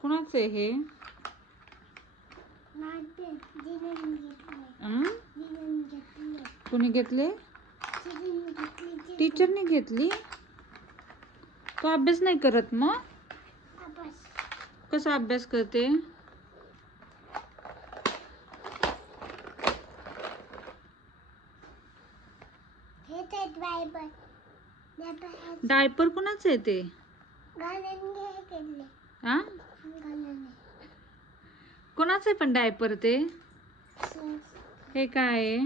कुणाचं आहे हे? कुणी घेतले? टीचरने घेतली. तो अभ्यास नाही करत मग? कसा अभ्यास करते? डायपर कुणाचं आहे ते? हा? कोणाचं आहे पण डायपर ते? हे काय आहे?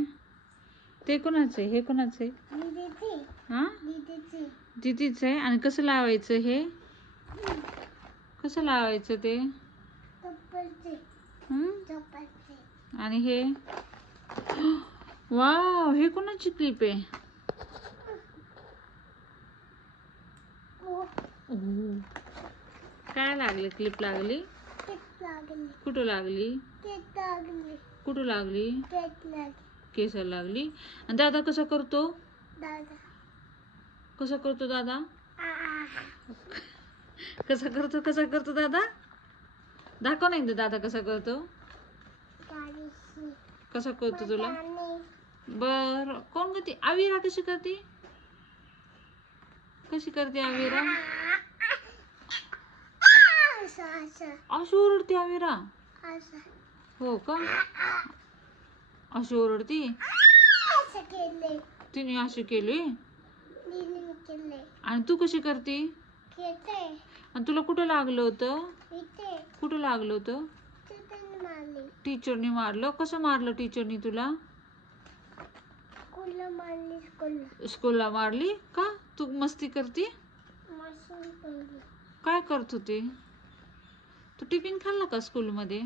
ते कोणाचं आहे? हे कोणाचं आहे? हा? दीदीचं आहे. आणि कसं लावायचं हे? कसं लावायचं ते? आणि हे? वाव, हे कोणाची क्लिप आहे? काय लागले? क्लिप लागली? कुठं लागली? कुठं लागली? केसाला लागली. आणि दादा कसा करतो? कसा करतो दादा? कसा करतो दादा? दाखव ना एकदा दादा कसा करतो. कसा करतो तुला? बर, कोण करते? आविरा कशी करते? कशी करते आविरा? अशी ओरडते आविरा? हो का? अशी ओरडती? तिने अशी केली. आणि तू कशी करते? आणि तुला कुठं लागलं होतं? कुठं लागलं होतं? टीचरने मारलं. कसं मारलं टीचरनी तुला? स्कूलला मारली का? तू मस्ती करती? काय करत होती? तू टिफिन खाल्ला का स्कूलमध्ये?